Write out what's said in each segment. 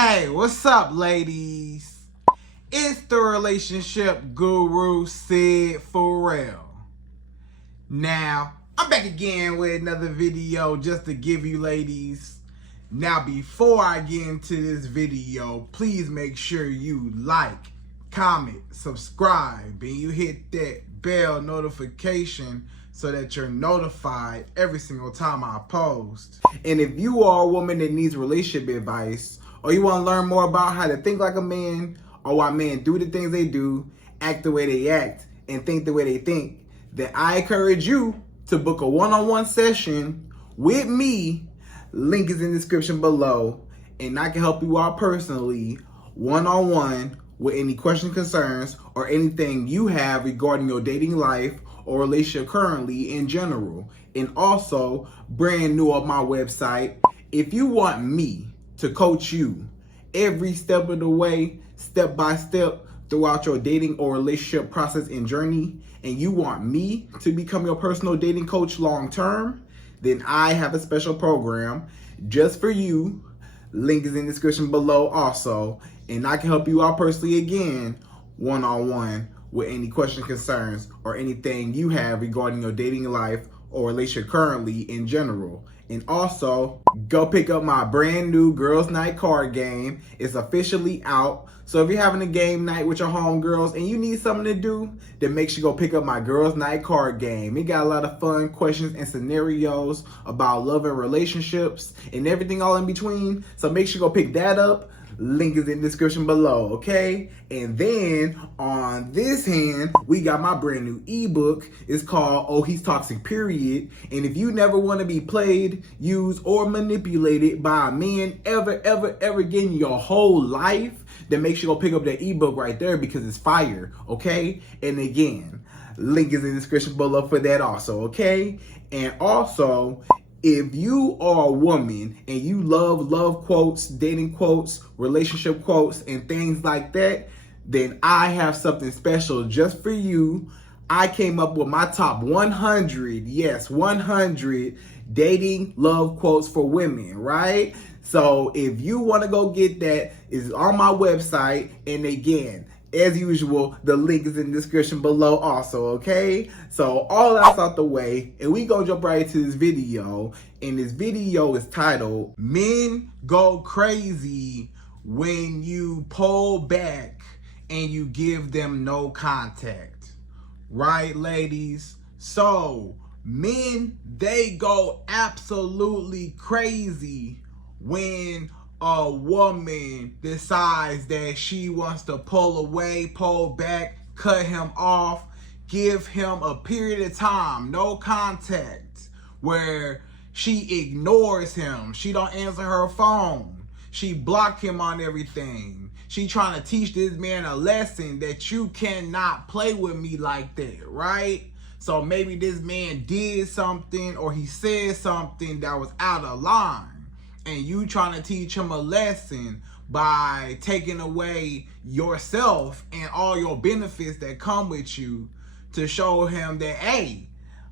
Hey, what's up, ladies? It's the relationship guru, Sydd Ferrell. Now, I'm back again with another video just to give you ladies. Now, before I get into this video, please make sure you like, comment, subscribe, and you hit that bell notification so that you're notified every single time I post. And if you are a woman that needs relationship advice, or you want to learn more about how to think like a man, or why men do the things they do, act the way they act, and think the way they think, then I encourage you to book a one-on-one session with me. Link is in the description below, and I can help you out personally, one-on-one, with any questions, concerns, or anything you have regarding your dating life or relationship currently in general. And also, brand new on my website, if you want me to coach you every step of the way, step by step, throughout your dating or relationship process and journey, and you want me to become your personal dating coach long term, then I have a special program just for you. Link is in the description below also, and I can help you out personally again, one-on-one, with any questions, concerns, or anything you have regarding your dating life or relationship currently in general. And also, go pick up my brand new Girls Night card game. It's officially out. So if you're having a game night with your homegirls and you need something to do, then make sure you go pick up my Girls Night card game. It got a lot of fun questions and scenarios about love and relationships and everything all in between. So make sure you go pick that up. Link is in the description below, okay? And then on this hand, we got my brand new ebook. It's called Oh He's Toxic, Period. And if you never want to be played, used, or manipulated by a man ever again in your whole life, then make sure you go pick up that ebook right there because it's fire, okay? And again, link is in the description below for that also, okay? And also, if you are a woman and you love quotes, dating quotes, relationship quotes, and things like that, then I have something special just for you. I came up with my top 100, yes, 100 dating love quotes for women, right? So if you want to go get that, it's on my website. And again, as usual, the link is in the description below also, okay? So all that's out the way, and we gonna jump right into this video. And this video is titled, Men Go Crazy When You Pull Back and You Give Them No Contact. Right, ladies? So, men, they go absolutely crazy when a woman decides that she wants to pull away, pull back, cut him off, give him a period of time, no contact, where she ignores him. She don't answer her phone. She blocked him on everything. She trying to teach this man a lesson that you cannot play with me like that, right? So maybe this man did something or he said something that was out of line, and you trying to teach him a lesson by taking away yourself and all your benefits that come with you to show him that, hey,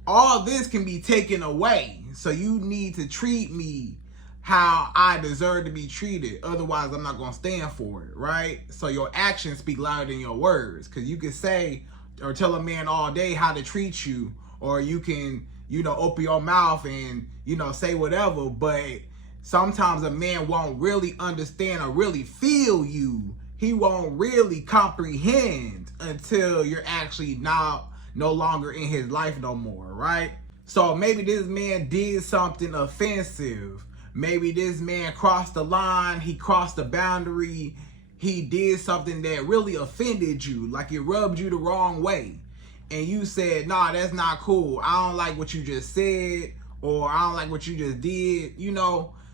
all this can be taken away. So you need to treat me how I deserve to be treated. Otherwise, I'm not going to stand for it, right? So your actions speak louder than your words. Because you can say or tell a man all day how to treat you, or you can, open your mouth and, say whatever, but sometimes a man won't really understand or really feel you. He won't really comprehend until you're actually no longer in his life no more, right? So maybe this man did something offensive. Maybe this man crossed the line. He crossed the boundary. He did something that really offended you, like it rubbed you the wrong way. And you said, nah, that's not cool. I don't like what you just said, or I don't like what you just did,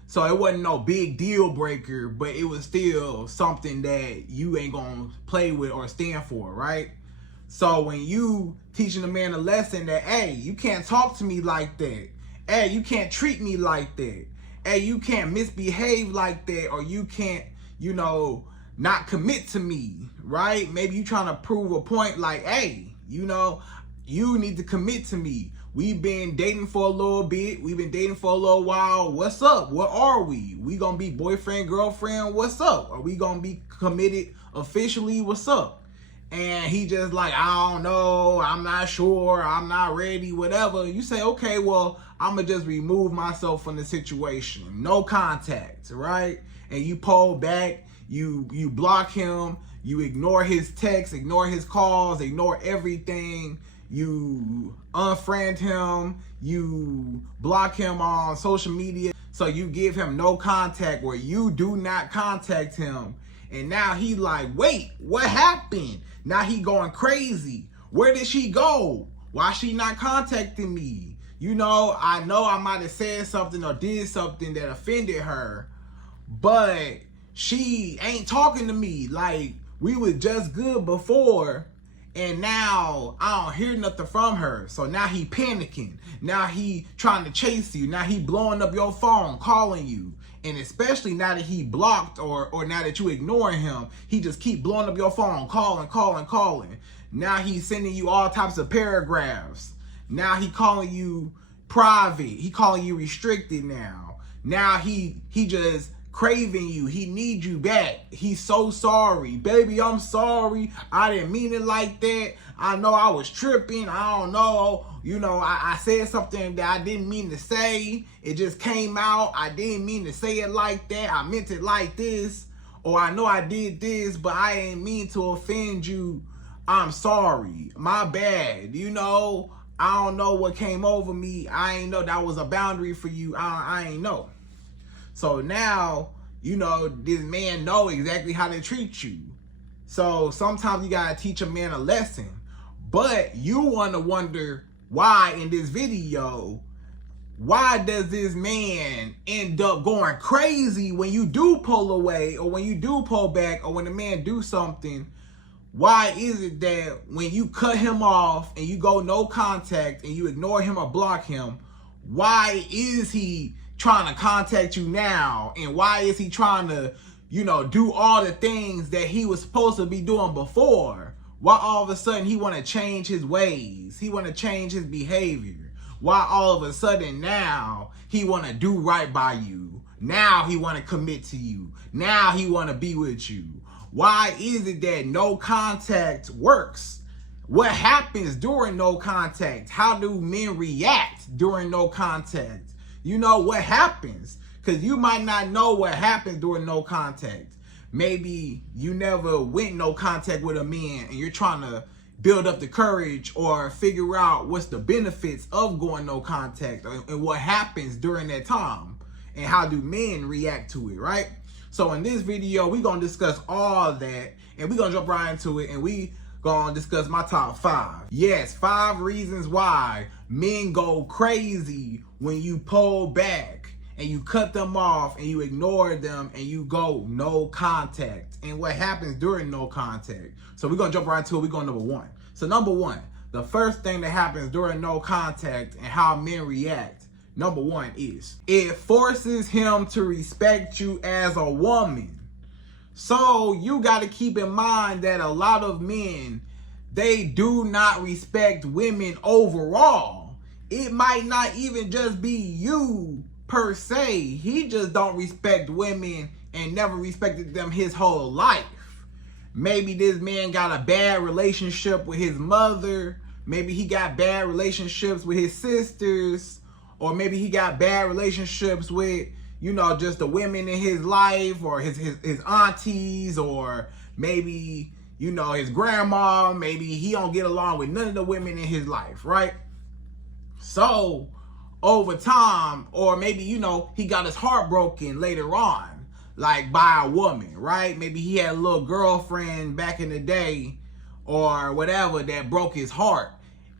So it wasn't no big deal breaker, but it was still something that you ain't gonna play with or stand for, right? So when you teaching a man a lesson that, hey, you can't talk to me like that. Hey, you can't treat me like that. Hey, you can't misbehave like that, or you can't, not commit to me, right? Maybe you trying to prove a point like, hey, you need to commit to me. We've been dating for a little bit. We've been dating for a little while. What's up? What are we? We gonna be boyfriend, girlfriend? What's up? Are we gonna be committed officially? What's up? And he just like, I don't know. I'm not sure. I'm not ready, whatever. You say, okay, well, I'm gonna just remove myself from the situation. No contact, right? And you pull back, you block him, you ignore his texts, ignore his calls, ignore everything. You unfriend him, you block him on social media, so you give him no contact where you do not contact him. And now he like, wait, what happened? Now he going crazy. Where did she go? Why she not contacting me? You know I might have said something or did something that offended her, but she ain't talking to me. Like, we was just good before, and now I don't hear nothing from her. So now he panicking. Now he trying to chase you. Now he blowing up your phone, calling you. And especially now that he blocked or now that you ignoring him, he just keep blowing up your phone, calling. Now he's sending you all types of paragraphs. Now he calling you private. He calling you restricted now. Now he just craving you. He needs you back. He's so sorry. Baby, I'm sorry. I didn't mean it like that. I know I was tripping. I don't know. You know, I said something that I didn't mean to say. It just came out. I didn't mean to say it like that. I meant it like this. Or I know I did this, but I ain't mean to offend you. I'm sorry. My bad. You know, I don't know what came over me. I ain't know that was a boundary for you. I ain't know. So now, you know, this man know exactly how to treat you. So sometimes you gotta teach a man a lesson. But you wanna wonder why in this video, why does this man end up going crazy when you do pull away or when you do pull back or when the man do something? Why is it that when you cut him off and you go no contact and you ignore him or block him, why is he trying to contact you now? And why is he trying to, you know, do all the things that he was supposed to be doing before? Why all of a sudden he want to change his ways? He want to change his behavior? Why all of a sudden now he want to do right by you? Now he want to commit to you. Now he want to be with you. Why is it that no contact works? What happens during no contact? How do men react during no contact? You know what happens? Because you might not know what happens during no contact. Maybe you never went no contact with a man and you're trying to build up the courage or figure out what's the benefits of going no contact and what happens during that time and how do men react to it, right? So in this video, we're going to discuss all that and we're going to jump right into it and we going to discuss my top 5. Yes, 5 reasons why men go crazy when you pull back and you cut them off and you ignore them and you go no contact and what happens during no contact. So we're going to jump right into it. We're going to number 1. So number 1, the first thing that happens during no contact and how men react, number 1 is it forces him to respect you as a woman. So you got to keep in mind that a lot of men, they do not respect women overall. It might not even just be you per se. He just don't respect women and never respected them his whole life. Maybe this man got a bad relationship with his mother. Maybe he got bad relationships with his sisters. Or maybe he got bad relationships with, you know, just the women in his life or his aunties, or maybe, you know, his grandma. Maybe he don't get along with none of the women in his life, right? So over time, or maybe, you know, he got his heart broken later on, like by a woman, right? Maybe he had a little girlfriend back in the day or whatever that broke his heart.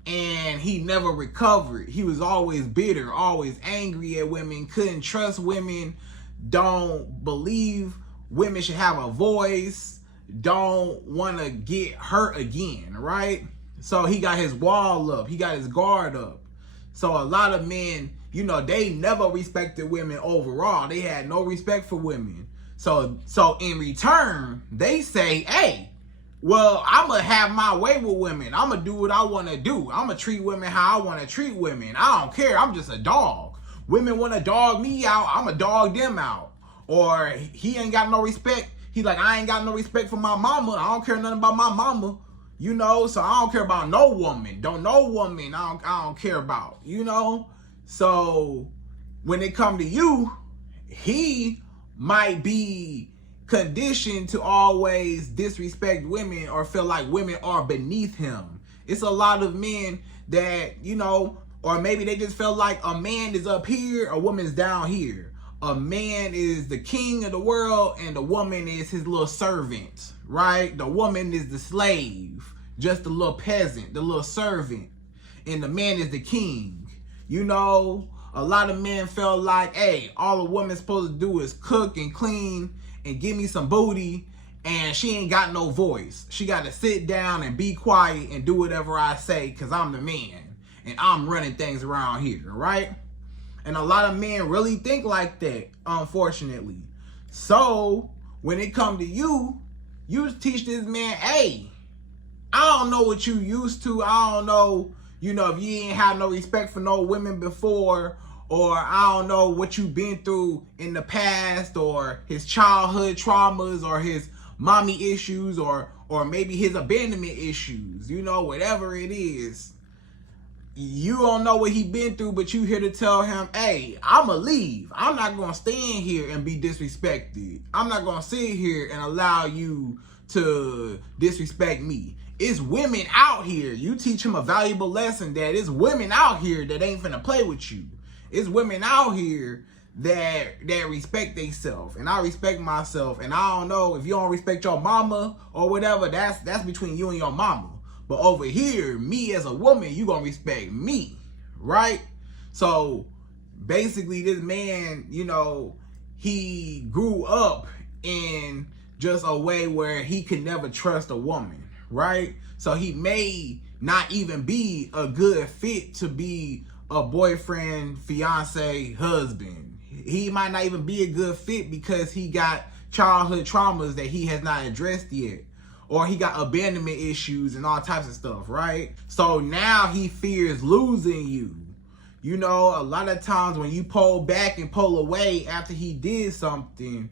And he never recovered. He was always bitter, always angry at women, couldn't trust women, don't believe women should have a voice, don't want to get hurt again, right? So he got his wall up, he got his guard up. So a lot of men, you know, they never respected women overall. They had no respect for women. So in return, they say, hey, well, I'm going to have my way with women. I'm going to do what I want to do. I'm going to treat women how I want to treat women. I don't care. I'm just a dog. Women want to dog me out. I'm going to dog them out. Or he ain't got no respect. He like, I ain't got no respect for my mama. I don't care nothing about my mama. You know, so I don't care about no woman. No woman I don't care about, you know? So when it come to you, he might be conditioned to always disrespect women or feel like women are beneath him. It's a lot of men that, you know, or maybe they just feel like a man is up here, a woman's down here. A man is the king of the world and the woman is his little servant, right? The woman is the slave, just the little peasant, the little servant. And the man is the king. You know, a lot of men felt like, hey, all a woman's supposed to do is cook and clean and give me some booty, and she ain't got no voice. She got to sit down and be quiet and do whatever I say because I'm the man and I'm running things around here, right? And a lot of men really think like that, unfortunately. So when it come to you, you teach this man, hey, I don't know what you used to. I don't know, you know, if you ain't had no respect for no women before, or I don't know what you've been through in the past, or his childhood traumas, or his mommy issues, or maybe his abandonment issues, you know, whatever it is. You don't know what he been through, but you here to tell him, hey, I'ma leave. I'm not gonna stand here and be disrespected. I'm not gonna sit here and allow you to disrespect me. It's women out here. You teach him a valuable lesson that it's women out here that ain't finna play with you. It's women out here that respect themselves, and I respect myself. And I don't know if you don't respect your mama or whatever. That's between you and your mama. But over here, me as a woman, you gonna respect me, right? So basically, this man, you know, he grew up in just a way where he could never trust a woman, right? So he may not even be a good fit to be a boyfriend, fiance, husband. He might not even be a good fit because he got childhood traumas that he has not addressed yet. Or he got abandonment issues and all types of stuff, right? So now he fears losing you. You know, a lot of times when you pull back and pull away after he did something,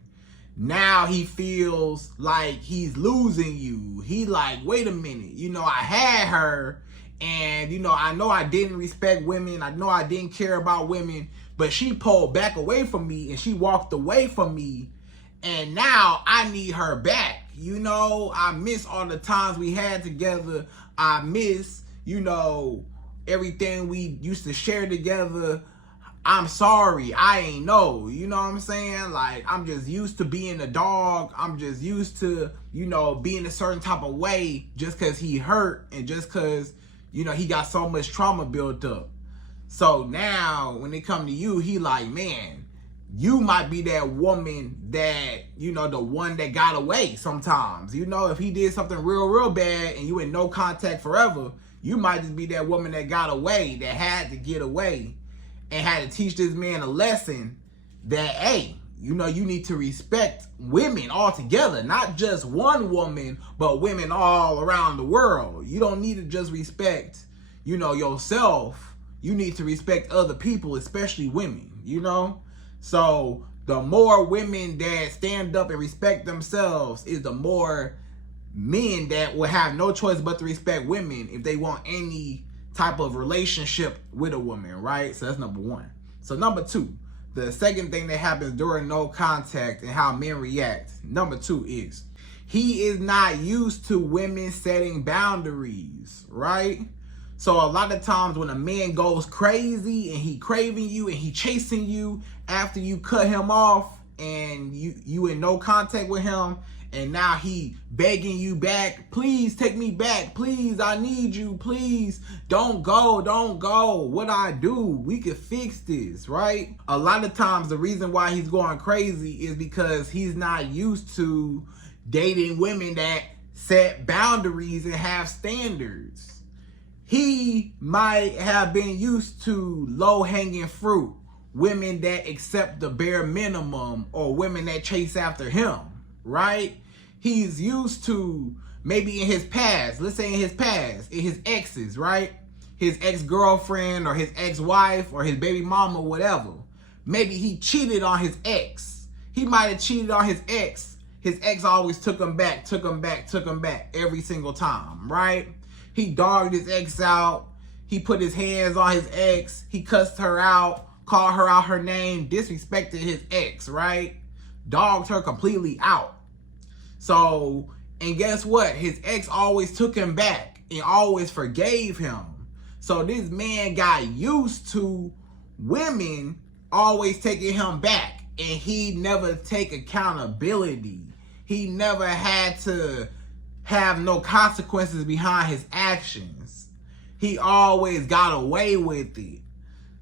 now he feels like he's losing you. He like, wait a minute, you know, I had her, and, you know I didn't respect women. I know I didn't care about women, but she pulled back away from me and she walked away from me. And now I need her back. You know, I miss all the times we had together. I miss, you know, everything we used to share together. I'm sorry, I ain't know. You know what I'm saying? Like, I'm just used to being a dog. I'm just used to, you know, being a certain type of way just because he hurt and just because, you know, he got so much trauma built up. So now when it come to you, he like, man, you might be that woman that, you know, the one that got away sometimes. You know, if he did something real bad and you in no contact forever, you might just be that woman that got away, that had to get away and had to teach this man a lesson that, hey, you know, you need to respect women altogether, not just one woman, but women all around the world. You don't need to just respect, you know, yourself. You need to respect other people, especially women, you know? So the more women that stand up and respect themselves is the more men that will have no choice but to respect women if they want any type of relationship with a woman, right? So that's number one. So number two, the second thing that happens during no contact and how men react, number two is he is not used to women setting boundaries, right? So a lot of times when a man goes crazy and he craving you and he chasing you after you cut him off and you in no contact with him, and now he begging you back, please take me back, please, I need you, please, don't go, what I do, we could fix this, right? A lot of times the reason why he's going crazy is because he's not used to dating women that set boundaries and have standards. He might have been used to low-hanging fruit, women that accept the bare minimum or women that chase after him, right? He's used to maybe in his past, let's say in his past, in his exes, right? His ex-girlfriend or his ex-wife or his baby mama, whatever. Maybe he cheated on his ex. He might have cheated on his ex. His ex always took him back every single time, right? He dogged his ex out. He put his hands on his ex. He cussed her out, called her out her name, disrespected his ex, right? Dogged her completely out. So, and guess what? His ex always took him back and always forgave him. So this man got used to women always taking him back, and he never take accountability. He never had to have no consequences behind his actions. He always got away with it.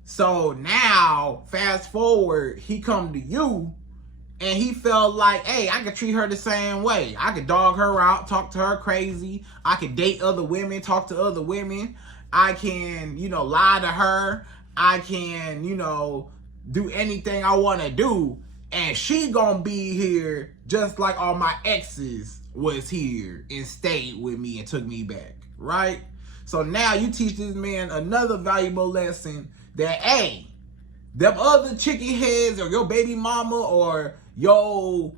So now, fast forward, he come to you, and he felt like, hey, I could treat her the same way. I could dog her out, talk to her crazy. I could date other women, talk to other women. I can, lie to her. I can, do anything I want to do. And she gonna be here just like all my exes was here and stayed with me and took me back, right? So now you teach this man another valuable lesson that, hey, them other chicken heads or your baby mama or your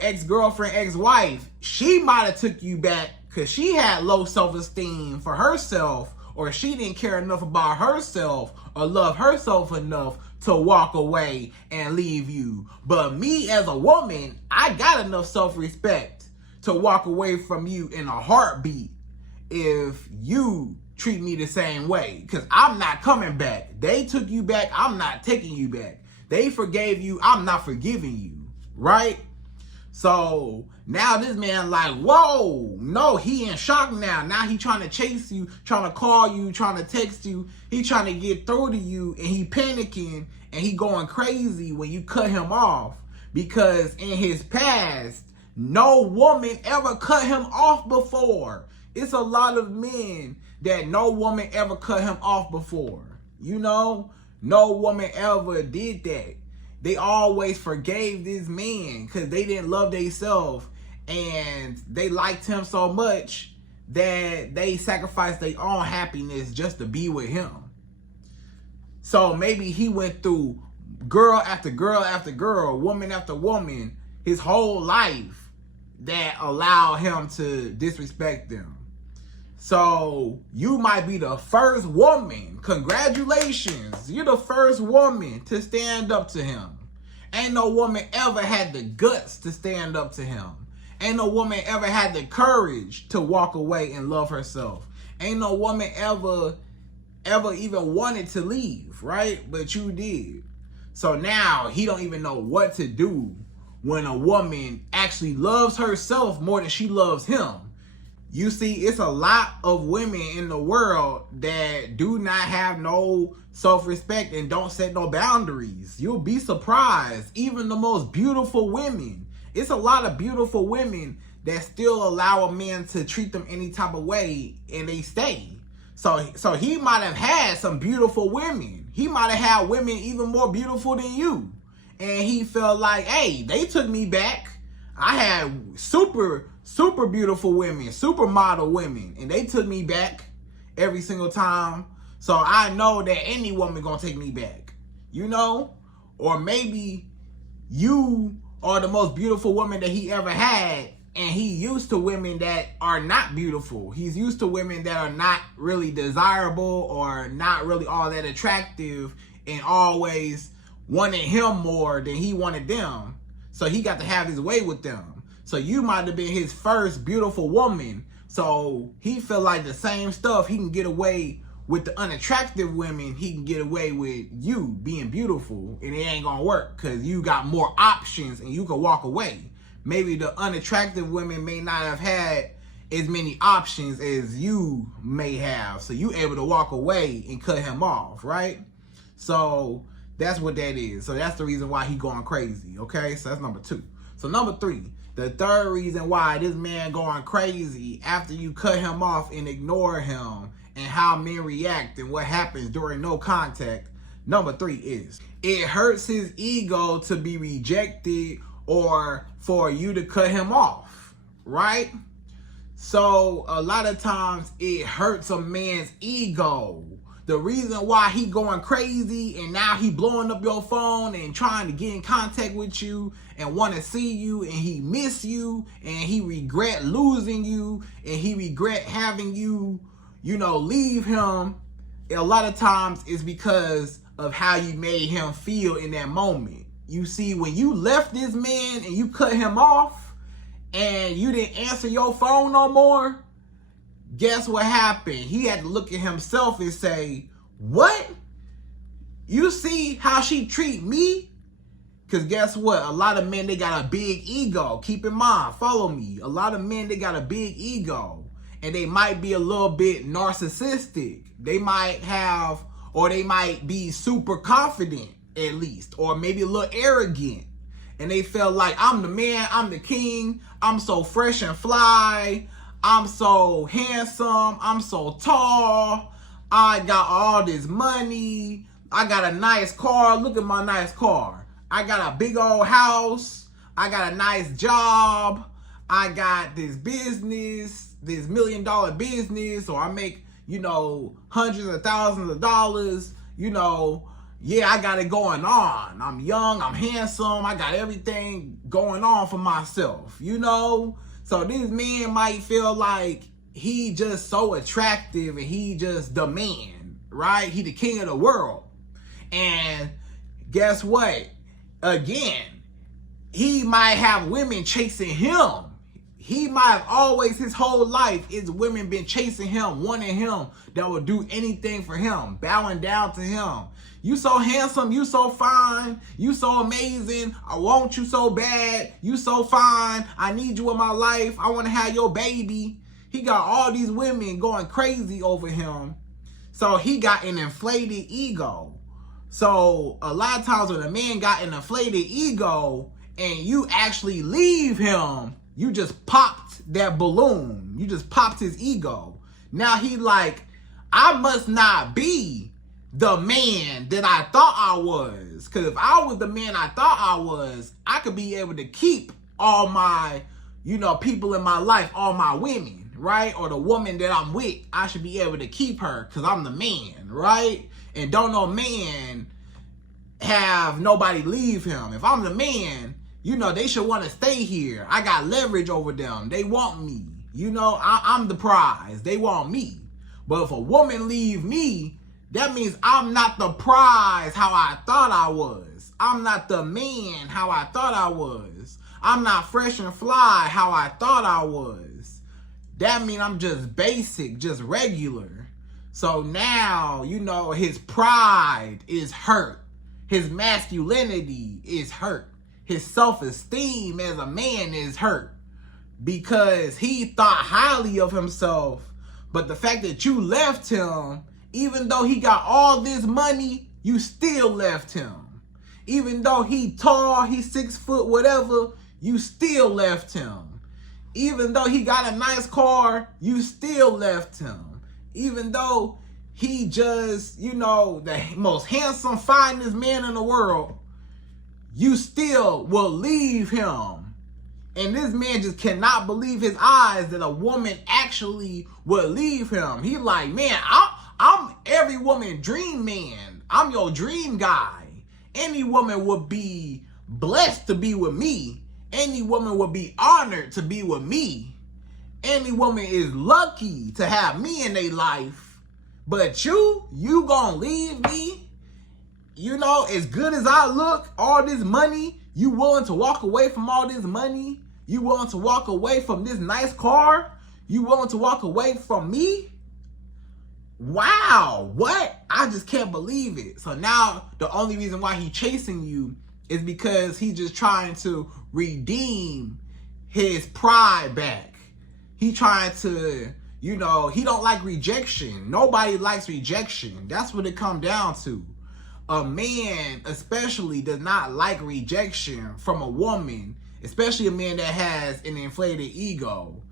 ex-girlfriend, ex-wife, she might have took you back because she had low self-esteem for herself, or she didn't care enough about herself or love herself enough to walk away and leave you. But me as a woman, I got enough self-respect to walk away from you in a heartbeat if you treat me the same way, because I'm not coming back. They took you back, I'm not taking you back. They forgave you, I'm not forgiving you, right? So now this man like, whoa, no, he in shock now. Now he trying to chase you, trying to call you, trying to text you. He trying to get through to you, and he panicking and he going crazy when you cut him off, because in his past, no woman ever cut him off before. It's a lot of men that no woman ever cut him off before. No woman ever did that. They always forgave this man because they didn't love themselves, and they liked him so much that they sacrificed their own happiness just to be with him. So maybe he went through girl after girl after girl, woman after woman, his whole life that allowed him to disrespect them. So you might be the first woman. Congratulations. You're the first woman to stand up to him. Ain't no woman ever had the guts to stand up to him. Ain't no woman ever had the courage to walk away and love herself. Ain't no woman ever even wanted to leave, right? But you did. So now he don't even know what to do when a woman actually loves herself more than she loves him. You see, it's a lot of women in the world that do not have no self-respect and don't set no boundaries. You'll be surprised. Even the most beautiful women. It's a lot of beautiful women that still allow a man to treat them any type of way and they stay. So he might have had some beautiful women. He might have had women even more beautiful than you. And he felt like, hey, they took me back. I had super beautiful women, supermodel women, and they took me back every single time. So I know that any woman gonna take me back, Or maybe you are the most beautiful woman that he ever had, and he used to women that are not beautiful. He's used to women that are not really desirable or not really all that attractive, and always wanted him more than he wanted them. So he got to have his way with them. So you might have been his first beautiful woman. So he felt like the same stuff he can get away with the unattractive women, he can get away with you being beautiful, and it ain't gonna work because you got more options and you can walk away. Maybe the unattractive women may not have had as many options as you may have. So you able to walk away and cut him off, right? So that's what that is. So that's the reason why he going crazy, okay? So that's number 2. So number 3, the third reason why this man going crazy after you cut him off and ignore him, and how men react and what happens during no contact. Number 3 is, it hurts his ego to be rejected or for you to cut him off, right? So a lot of times it hurts a man's ego. The reason why he going crazy and now he blowing up your phone and trying to get in contact with you and want to see you, and he miss you, and he regret losing you, and he regret having you, leave him. A lot of times it's because of how you made him feel in that moment. You see, when you left this man and you cut him off and you didn't answer your phone no more, guess what happened? He had to look at himself and say, what? You see how she treat me? Because guess what? A lot of men, they got a big ego. Keep in mind, follow me. A lot of men, they got a big ego. And they might be a little bit narcissistic. They might have, or they might be super confident at least, or maybe a little arrogant. And they feel like, I'm the man, I'm the king, I'm so fresh and fly, I'm so handsome, I'm so tall, I got all this money, I got a nice car, look at my nice car. I got a big old house, I got a nice job, I got this business, this $1 million business, or I make, hundreds of thousands of dollars, yeah, I got it going on. I'm young, I'm handsome, I got everything going on for myself, So this man might feel like he just so attractive and he just the man, right? He the king of the world. And guess what? Again, he might have women chasing him. He might have always, his whole life, is women been chasing him, wanting him, that will do anything for him, bowing down to him. You so handsome, you so fine, you so amazing, I want you so bad, you so fine, I need you in my life, I want to have your baby. He got all these women going crazy over him. So he got an inflated ego. So a lot of times when a man got an inflated ego and you actually leave him, you just popped that balloon. You just popped his ego. Now he like, I must not be the man that I thought I was. Because if I was the man I thought I was, I could be able to keep all my, people in my life, all my women, right? Or the woman that I'm with, I should be able to keep her because I'm the man, right? And don't no man have nobody leave him. If I'm the man, they should want to stay here. I got leverage over them. They want me. I'm the prize. They want me. But if a woman leave me, that means I'm not the prize how I thought I was. I'm not the man how I thought I was. I'm not fresh and fly how I thought I was. That means I'm just basic, just regular. So now, his pride is hurt. His masculinity is hurt. His self-esteem as a man is hurt. Because he thought highly of himself. But the fact that you left him, even though he got all this money, you still left him. Even though he tall, he's 6 foot, whatever, you still left him. Even though he got a nice car, you still left him. Even though he just, the most handsome, finest man in the world, you still will leave him. And this man just cannot believe his eyes that a woman actually will leave him. He like, man, I'm every woman's dream man. I'm your dream guy. Any woman would be blessed to be with me. Any woman would be honored to be with me. Any woman is lucky to have me in their life. But you gonna leave me? As good as I look, all this money, you willing to walk away from all this money? You willing to walk away from this nice car? You willing to walk away from me? Wow, what? I just can't believe it. So now the only reason why he's chasing you is because he's just trying to redeem his pride back. He trying to, he don't like rejection. Nobody likes rejection. That's what it comes down to. A man especially does not like rejection from a woman, especially a man that has an inflated ego,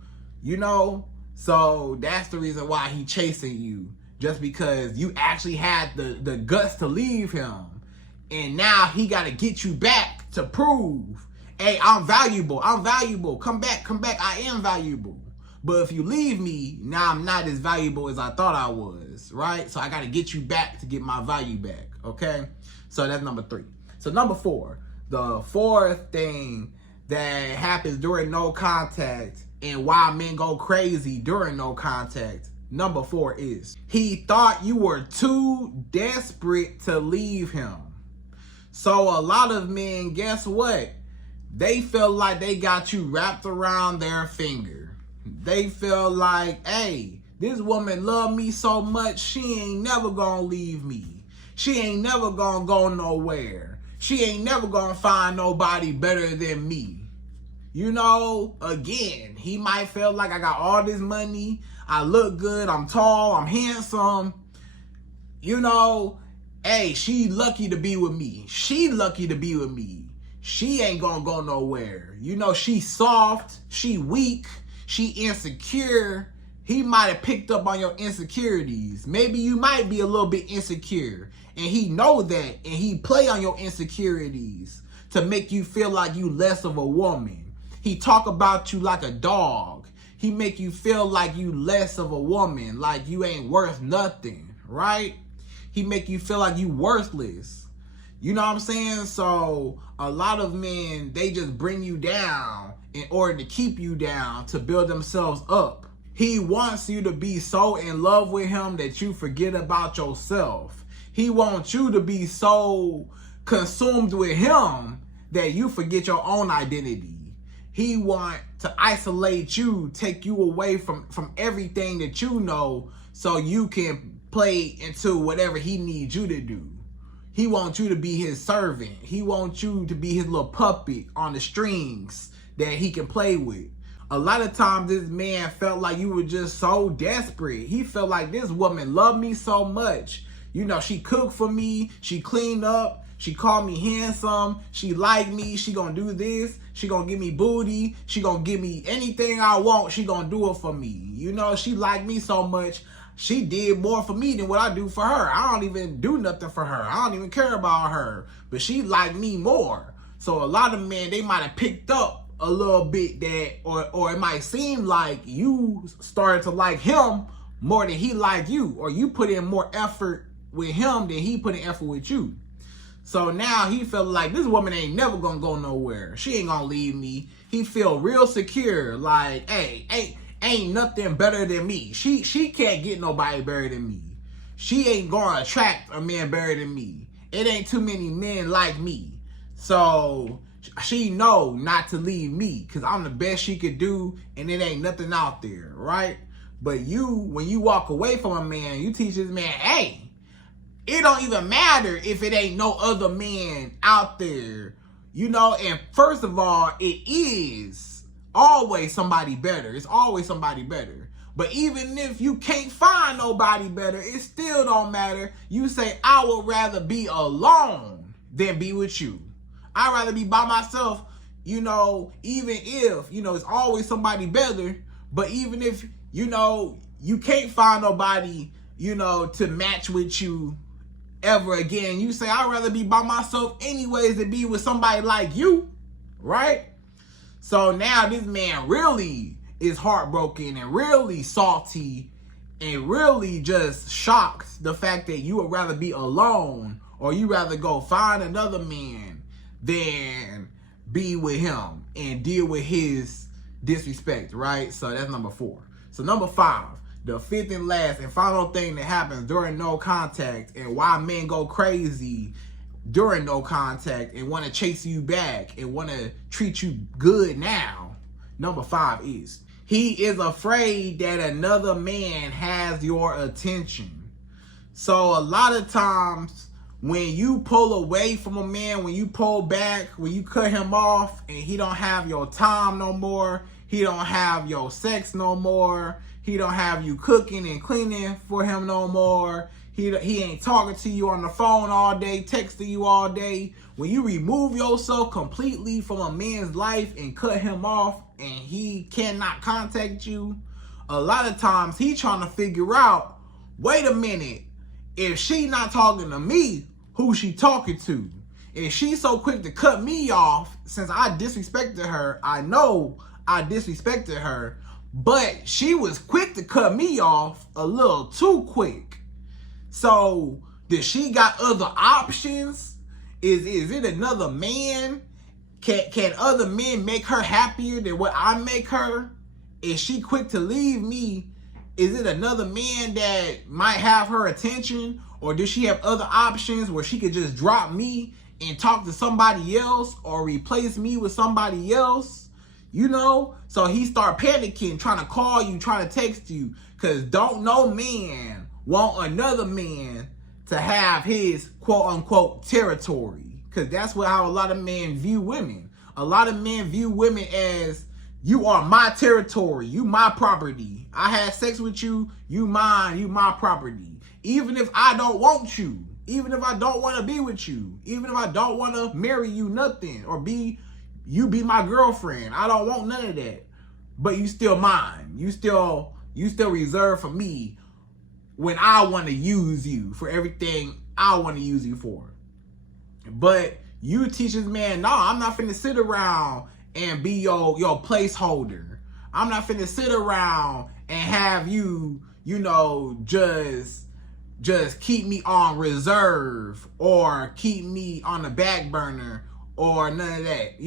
So that's the reason why he's chasing you, just because you actually had the guts to leave him. And now he got to get you back to prove, hey, I'm valuable, come back, I am valuable. But if you leave me, now I'm not as valuable as I thought I was, right? So I got to get you back to get my value back, okay? So that's number 3. So number 4, the fourth thing that happens during no contact and why men go crazy during no contact, number 4 is he thought you were too desperate to leave him. So a lot of men, guess what? They feel like they got you wrapped around their finger. They feel like, hey, this woman love me so much, she ain't never gonna leave me. She ain't never gonna go nowhere. She ain't never gonna find nobody better than me. You know, again, he might feel like I got all this money, I look good, I'm tall, I'm handsome. You know, hey, she lucky to be with me. She lucky to be with me. She ain't gonna go nowhere. You know, she soft, she weak, she insecure. He might have picked up on your insecurities. Maybe you might be a little bit insecure, and he know that, and he play on your insecurities to make you feel like you less of a woman. He talk about you like a dog. He make you feel like you less of a woman, like you ain't worth nothing, right? He make you feel like you worthless. You know what I'm saying? So a lot of men, they just bring you down in order to keep you down, to build themselves up. He wants you to be so in love with him that you forget about yourself. He wants you to be so consumed with him that you forget your own identity. He wants to isolate you, take you away from everything that you know so you can play into whatever he needs you to do. He wants you to be his servant. He wants you to be his little puppet on the strings that he can play with. A lot of times this man felt like you were just so desperate. He felt like this woman loved me so much. You know, she cooked for me, she cleaned up, she called me handsome, she liked me, she gonna do this, she gonna give me booty, she gonna give me anything I want, she gonna do it for me. You know, she liked me so much, she did more for me than what I do for her. I don't even do nothing for her. I don't even care about her, but she liked me more. So a lot of men, they might have picked up a little bit that, or it might seem like you started to like him more than he liked you, or you put in more effort with him than he put in effort with you. So now he felt like this woman ain't never gonna go nowhere. She ain't gonna leave me. He feel real secure, like, hey, ain't nothing better than me. She can't get nobody better than me. She ain't gonna attract a man better than me. It ain't too many men like me. So she know not to leave me because I'm the best she could do and it ain't nothing out there, right? But you, when you walk away from a man, you teach this man, hey, it don't even matter if it ain't no other man out there, you know? And first of all, it is always somebody better. It's always somebody better. But even if you can't find nobody better, it still don't matter. You say, I would rather be alone than be with you. I'd rather be by myself, you know, even if, you know, it's always somebody better. But even if, you know, you can't find nobody, you know, to match with you ever again, you say, I'd rather be by myself anyways than be with somebody like you, right? So now this man really is heartbroken and really salty and really just shocked the fact that you would rather be alone or you rather go find another man than be with him and deal with his disrespect, right? So that's number 4. So number 5, the 5th and last and final thing that happens during no contact and why men go crazy during no contact and want to chase you back and want to treat you good now. Number 5 is he is afraid that another man has your attention. So a lot of times when you pull away from a man, when you pull back, when you cut him off and he don't have your time no more, he don't have your sex no more, he don't have you cooking and cleaning for him no more, he ain't talking to you on the phone all day, texting you all day. When you remove yourself completely from a man's life and cut him off and he cannot contact you, a lot of times he trying to figure out, wait a minute, if she not talking to me, who she talking to? If she's so quick to cut me off, since I disrespected her, I know I disrespected her, but she was quick to cut me off a little too quick. So, does she got other options? Is it another man? Can other men make her happier than what I make her? Is she quick to leave me? Is it another man that might have her attention? Or does she have other options where she could just drop me and talk to somebody else or replace me with somebody else? You know? So he start panicking, trying to call you, trying to text you. Because don't no man want another man to have his quote-unquote territory. Because that's how a lot of men view women. A lot of men view women as, you are my territory, you my property. I had sex with you, you mine, you my property. Even if I don't want you, even if I don't want to be with you, even if I don't want to marry you, nothing, or you be my girlfriend. I don't want none of that. But you still mine. You still reserved for me when I want to use you for everything I want to use you for. But you teach this man, no, I'm not finna sit around and be your placeholder. I'm not finna sit around and have you, just keep me on reserve or keep me on the back burner or none of that,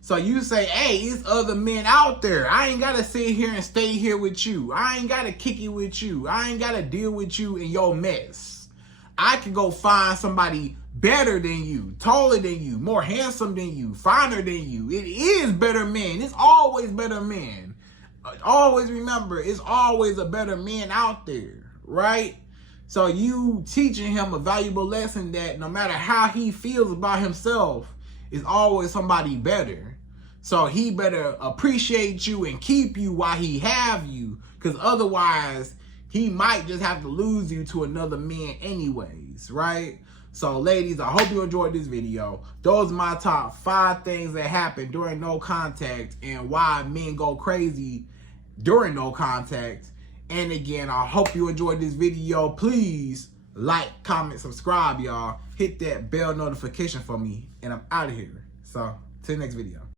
So you say, hey, it's other men out there. I ain't got to sit here and stay here with you. I ain't got to kick it with you. I ain't got to deal with you in your mess. I can go find somebody better than you, taller than you, more handsome than you, finer than you. It is better men. It's always better men. Always remember, it's always a better man out there, right? So you teaching him a valuable lesson that no matter how he feels about himself, is always somebody better. So he better appreciate you and keep you while he have you, because otherwise he might just have to lose you to another man anyways, right? So ladies, I hope you enjoyed this video. Those are my top 5 things that happen during no contact and why men go crazy during no contact. And again, I hope you enjoyed this video. Please like, comment, subscribe, y'all. Hit that bell notification for me, and I'm out of here. So, till the next video.